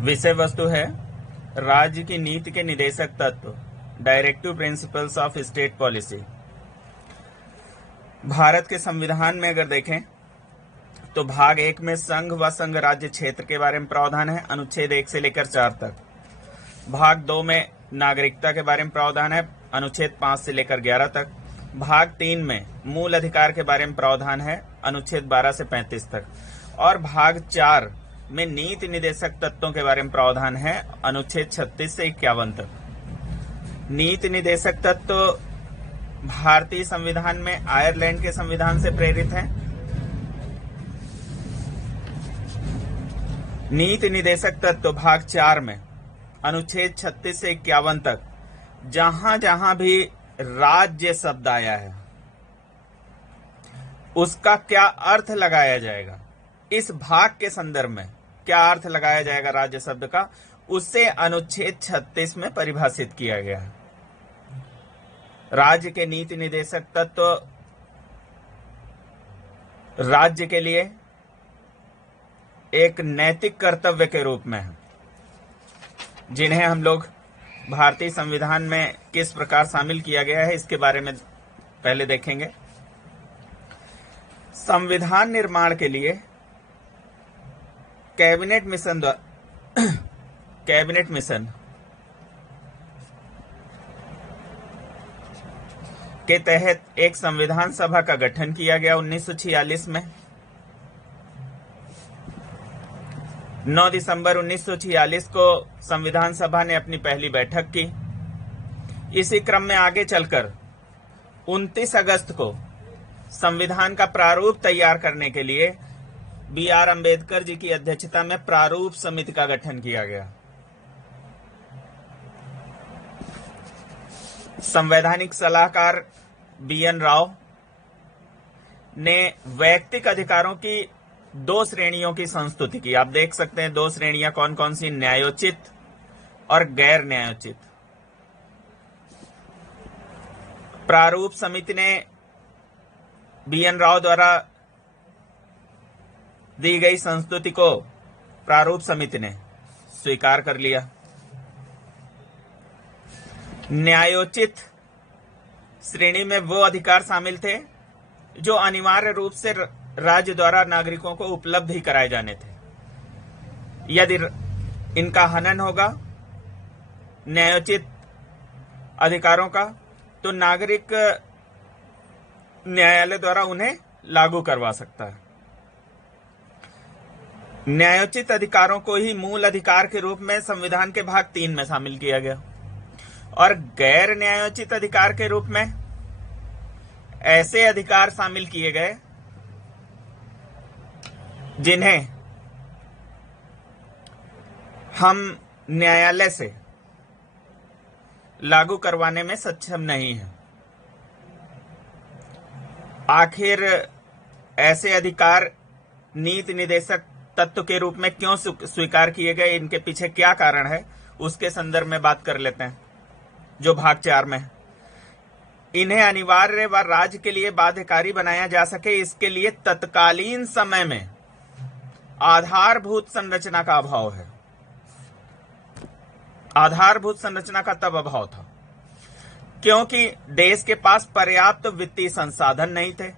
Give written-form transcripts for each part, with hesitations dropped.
विषय वस्तु है राज्य की नीति के निदेशक तत्व, directive principles of state policy. Bharat के संविधान में अगर देखें तो भाग 1 में संघ व संघ राज्य क्षेत्र के बारे में प्रावधान है, अनुच्छेद 1 से लेकर 4 तक। भाग 2 में नागरिकता के बारे में प्रावधान है, अनुच्छेद 5 से लेकर 11 तक। भाग 3 में मूल अधिकार के बारे में प्रावधान है, अनुच्छेद 12 से 35 तक। और भाग 4 में नीति निदेशक तत्वों के बारे में प्रावधान है, अनुच्छेद 36 से 51 तक। नीति निदेशक तत्व भारतीय संविधान में आयरलैंड के संविधान से प्रेरित है। नीति निदेशक तत्व भाग 4 में अनुच्छेद 36 से 51 तक जहां जहां भी राज्य शब्द आया है उसका क्या अर्थ लगाया जाएगा, इस भाग के संदर्भ में क्या अर्थ लगाया जाएगा राज्य शब्द का, उससे अनुच्छेद 36 में परिभाषित किया गया है। राज्य के नीति निदेशक तत्व राज्य के लिए एक नैतिक कर्तव्य के रूप में है, जिन्हें हम लोग भारतीय संविधान में किस प्रकार शामिल किया गया है इसके बारे में पहले देखेंगे। संविधान निर्माण के लिए कैबिनेट मिशन के तहत एक संविधान सभा का गठन किया गया 1946 में। 9 दिसंबर 1946 को संविधान सभा ने अपनी पहली बैठक की। इसी क्रम में आगे चलकर 29 अगस्त को संविधान का प्रारूप तैयार करने के लिए बी.आर. अम्बेडकर जी की अध्यक्षता में प्रारूप समिति का गठन किया गया। संवैधानिक सलाहकार बी.एन. राव ने वैयक्तिक अधिकारों की 2 श्रेणियों की संस्तुति की। आप देख सकते हैं 2 श्रेणियां कौन कौन सी, न्यायोचित और गैर न्यायोचित। प्रारूप समिति ने बी.एन. राव द्वारा दी गई संस्तुति को प्रारूप समिति ने स्वीकार कर लिया। न्यायोचित श्रेणी में वो अधिकार शामिल थे जो अनिवार्य रूप से राज्य द्वारा नागरिकों को उपलब्ध ही कराए जाने थे। यदि इनका हनन होगा न्यायोचित अधिकारों का तो नागरिक न्यायालय द्वारा उन्हें लागू करवा सकता है। न्यायोचित अधिकारों को ही मूल अधिकार के रूप में संविधान के भाग 3 में शामिल किया गया। और गैर न्यायोचित अधिकार के रूप में ऐसे अधिकार शामिल किए गए जिन्हें हम न्यायालय से लागू करवाने में सक्षम नहीं हैं। आखिर ऐसे अधिकार नीति निदेशक तत्व के रूप में क्यों स्वीकार किए गए, इनके पीछे क्या कारण है, उसके संदर्भ में बात कर लेते हैं। जो भाग 4 में इन्हें अनिवार्य व राज्य के लिए बाध्यकारी बनाया जा सके, इसके लिए तत्कालीन समय में आधारभूत संरचना का अभाव है। आधारभूत संरचना का तब अभाव था क्योंकि देश के पास पर्याप्त वित्तीय संसाधन नहीं थे।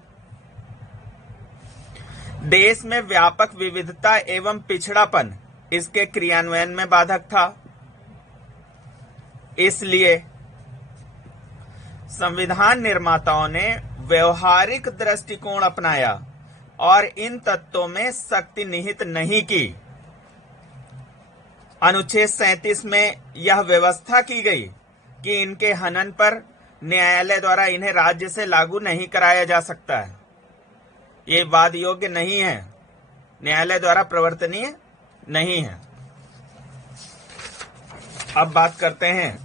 देश में व्यापक विविधता एवं पिछड़ापन इसके क्रियान्वयन में बाधक था। इसलिए संविधान निर्माताओं ने व्यवहारिक दृष्टिकोण अपनाया और इन तत्वों में शक्ति निहित नहीं की। अनुच्छेद 37 में यह व्यवस्था की गई कि इनके हनन पर न्यायालय द्वारा इन्हें राज्य से लागू नहीं कराया जा सकता है। ये वाद योग्य नहीं है, न्यायालय द्वारा प्रवर्तनीय नहीं है। अब बात करते हैं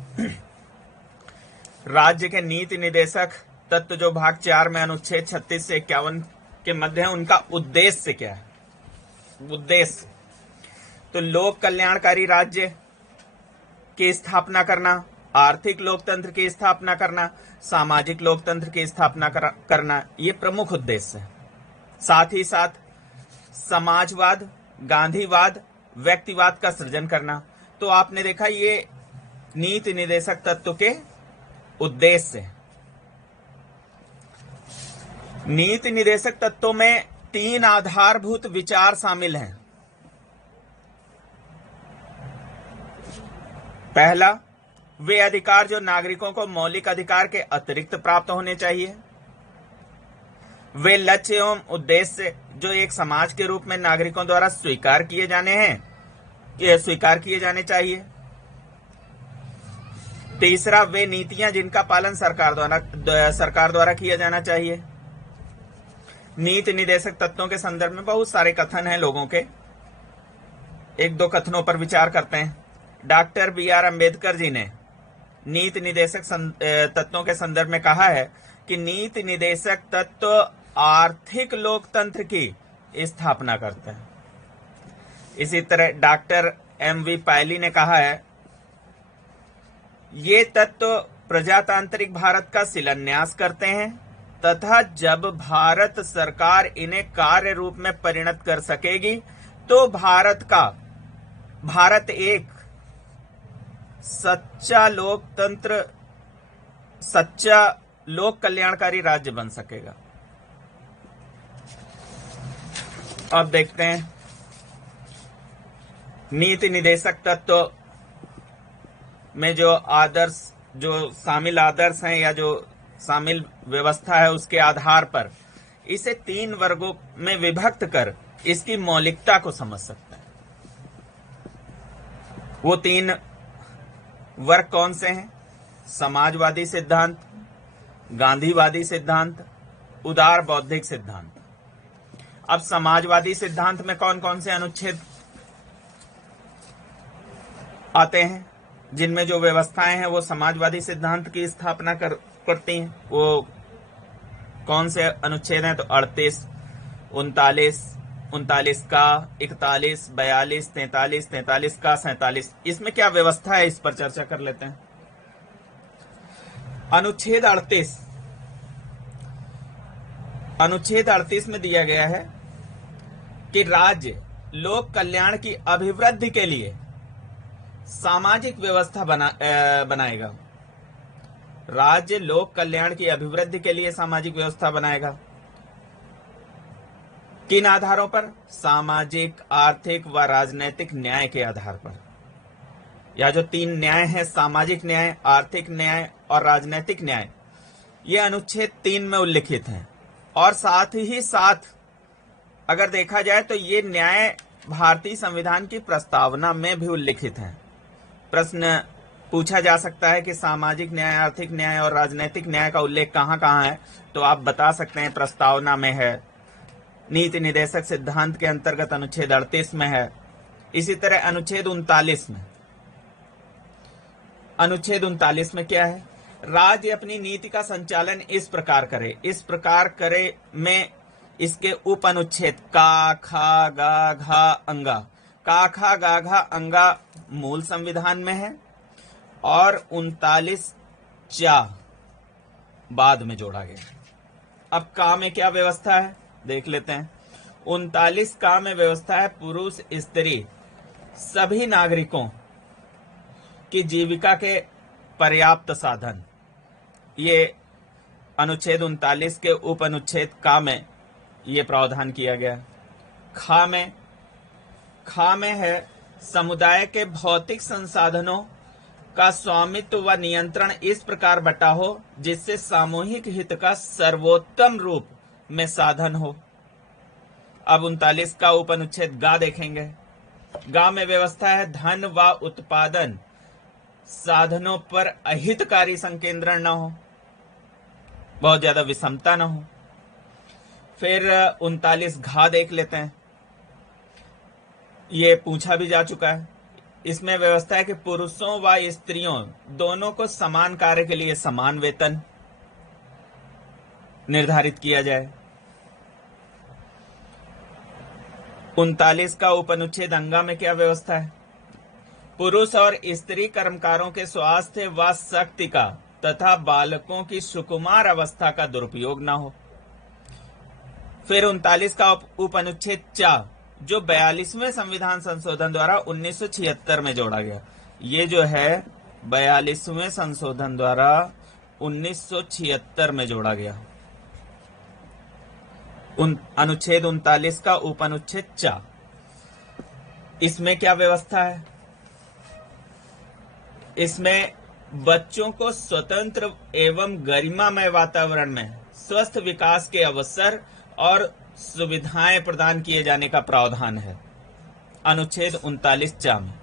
राज्य के नीति निदेशक तत्व जो भाग 4 में अनुच्छेद 36 से 51 के मध्य है, उनका उद्देश्य क्या है। उद्देश्य तो लोक कल्याणकारी राज्य की स्थापना करना, आर्थिक लोकतंत्र की स्थापना करना, सामाजिक लोकतंत्र की स्थापना करना, ये प्रमुख उद्देश्य है। साथ ही साथ समाजवाद, गांधीवाद व्यक्तिवाद का सृजन करना। तो आपने देखा ये नीति निदेशक तत्व के उद्देश्य। नीति निदेशक तत्वों में 3 आधारभूत विचार शामिल हैं। पहला, वे अधिकार जो नागरिकों को मौलिक अधिकार के अतिरिक्त प्राप्त होने चाहिए। वे लक्ष्य एवं उद्देश्य जो एक समाज के रूप में नागरिकों द्वारा स्वीकार किए जाने चाहिए। तीसरा, वे नीतियां जिनका पालन सरकार द्वारा किया जाना चाहिए। नीति निदेशक तत्वों के संदर्भ में बहुत सारे कथन हैं लोगों के। 1-2 कथनों पर विचार करते हैं। डॉक्टर BR अम्बेडकर जी ने नीति निदेशक तत्वों के संदर्भ में कहा है कि नीति निदेशक तत्व आर्थिक लोकतंत्र की स्थापना करते हैं। इसी तरह डॉक्टर MV पायली ने कहा है, ये तत्व प्रजातांत्रिक भारत का शिलान्यास करते हैं तथा जब भारत सरकार इन्हें कार्य रूप में परिणत कर सकेगी तो भारत एक सच्चा लोक कल्याणकारी राज्य बन सकेगा। अब देखते हैं नीति निदेशक तत्व में जो शामिल आदर्श हैं या जो शामिल व्यवस्था है, उसके आधार पर इसे 3 वर्गों में विभक्त कर इसकी मौलिकता को समझ सकते हैं। वो 3 वर्ग कौन से हैं? समाजवादी सिद्धांत, गांधीवादी सिद्धांत, उदार बौद्धिक सिद्धांत। अब समाजवादी सिद्धांत में कौन कौन से अनुच्छेद आते हैं, जिनमें जो व्यवस्थाएं हैं वो समाजवादी सिद्धांत की स्थापना करती हैं? वो कौन से अनुच्छेद हैं? तो 38, 39 का, 41, 42, 43, 43 का, 47। इसमें क्या व्यवस्था है, इस पर चर्चा कर लेते हैं। अनुच्छेद 38 में दिया गया है कि राज्य लोक कल्याण की अभिवृद्धि के लिए सामाजिक व्यवस्था बनाएगा। राज्य लोक कल्याण की अभिवृद्धि के लिए सामाजिक व्यवस्था बनाएगा। किन आधारों पर? सामाजिक, आर्थिक व राजनैतिक न्याय के आधार पर। यह जो 3 न्याय हैं, सामाजिक न्याय, आर्थिक न्याय और राजनैतिक न्याय, ये अनुच्छेद 3 में उल्लिखित हैं। और साथ ही साथ अगर देखा जाए तो ये न्याय भारतीय संविधान की प्रस्तावना में भी उल्लिखित हैं। प्रश्न पूछा जा सकता है कि सामाजिक न्याय, आर्थिक न्याय और राजनैतिक न्याय का उल्लेख कहां कहां है, तो आप बता सकते हैं प्रस्तावना में है, नीति निदेशक सिद्धांत के अंतर्गत अनुच्छेद 38 में है। इसी तरह अनुच्छेद 39 में। अनुच्छेद 39 में क्या है? राज्य अपनी नीति का संचालन इस प्रकार करे में इसके उप अनुच्छेद का, खा, गा, घा, अंगा। का, खा, गा, घा, अंगा मूल संविधान में है और 39 चा बाद में जोड़ा गया। अब का में क्या व्यवस्था है देख लेते हैं। 39 का में व्यवस्था है पुरुष स्त्री सभी नागरिकों की जीविका के पर्याप्त साधन। ये अनुच्छेद 39 के उप अनुच्छेद का में ये प्रावधान किया गया। खा में है समुदाय के भौतिक संसाधनों का स्वामित्व व नियंत्रण इस प्रकार बटा हो जिससे सामूहिक हित का सर्वोत्तम रूप में साधन हो। अब 39 का उप अनुच्छेद गा देखेंगे। गा में व्यवस्था है धन व उत्पादन साधनों पर अहितकारी संकेंद्रण न हो, बहुत ज्यादा विषमता न हो। फिर 39 घा देख लेते हैं। ये पूछा भी जा चुका है। इसमें व्यवस्था है कि पुरुषों व स्त्रियों दोनों को समान कार्य के लिए समान वेतन निर्धारित किया जाए। 39 का उपअनुच्छेद अंगा में क्या व्यवस्था है? पुरुष और स्त्री कर्मकारों के स्वास्थ्य व शक्ति का तथा बालकों की सुकुमार अवस्था का दुरुपयोग न हो। फिर 39 का उपअनुच्छेद चा जो 42वें संविधान संशोधन द्वारा 1976 में जोड़ा गया। ये जो है 42वें संशोधन द्वारा 1976 में जोड़ा गया। अनुच्छेद 39 का उपअनुच्छेद 4। इसमें क्या व्यवस्था है? इसमें बच्चों को स्वतंत्र एवं गरिमामय वातावरण में स्वस्थ विकास के अवसर और सुविधाएं प्रदान किए जाने का प्रावधान है अनुच्छेद 39 में।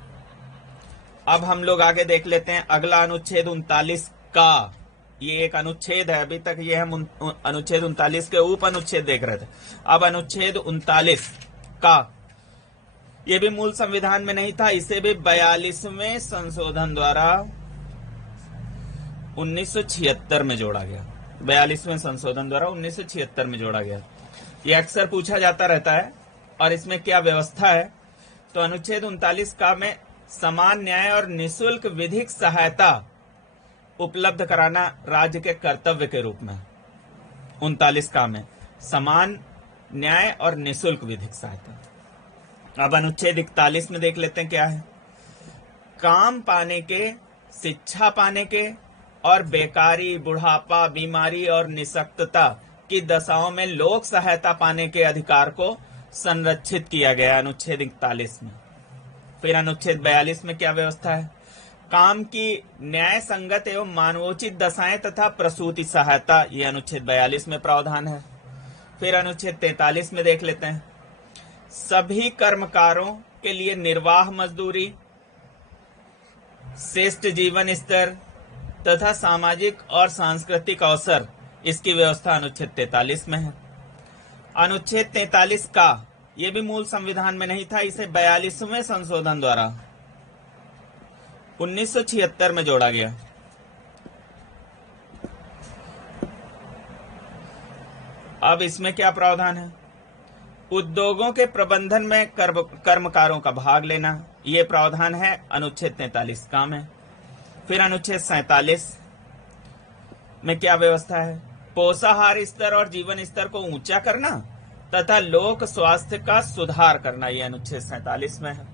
अब हम लोग आगे देख लेते हैं अगला अनुच्छेद 39 का। ये एक अनुच्छेद है, अभी तक ये हम अनुच्छेद 39 के उप अनुच्छेद देख रहे थे। अब अनुच्छेद 39 का, ये भी मूल संविधान में नहीं था, इसे भी 42वें संशोधन द्वारा 1976 में जोड़ा गया। 42वें संशोधन द्वारा 1976 में जोड़ा गया। ये अक्सर पूछा जाता रहता है। और इसमें क्या व्यवस्था है? तो अनुच्छेद 39 का में समान न्याय और निःशुल्क विधिक सहायता उपलब्ध कराना राज्य के कर्तव्य के रूप में। 39 का में समान न्याय और निःशुल्क विधिक सहायता। अब अनुच्छेद 41 में देख लेते हैं क्या है। काम पाने के, शिक्षा पाने के और बेकारी, बुढ़ापा, बीमारी और निःशक्तता की दशाओं में लोक सहायता पाने के अधिकार को संरक्षित किया गया अनुच्छेद 41 में। फिर अनुच्छेद 42 में क्या व्यवस्था है? काम की न्याय संगत एवं मानवोचित दशाएं तथा प्रसूति सहायता, ये अनुच्छेद 42 में प्रावधान है। फिर अनुच्छेद 43 में देख लेते हैं। सभी कर्मकारों के लिए निर्वाह मजदूरी, श्रेष्ठ जीवन स्तर तथा सामाजिक और सांस्कृतिक अवसर, इसकी व्यवस्था अनुच्छेद 43 में है। अनुच्छेद 43 का, ये भी मूल संविधान में नहीं था, इसे 42वें संशोधन द्वारा 1976 में जोड़ा गया। अब इसमें क्या प्रावधान है? उद्योगों के प्रबंधन में कर्मकारों का भाग लेना, ये प्रावधान है अनुच्छेद 43 का में। फिर अनुच्छेद 47 में क्या व्यवस्था है? पोषाहार स्तर और जीवन स्तर को ऊंचा करना तथा लोक स्वास्थ्य का सुधार करना, ये अनुच्छेद 47 में है।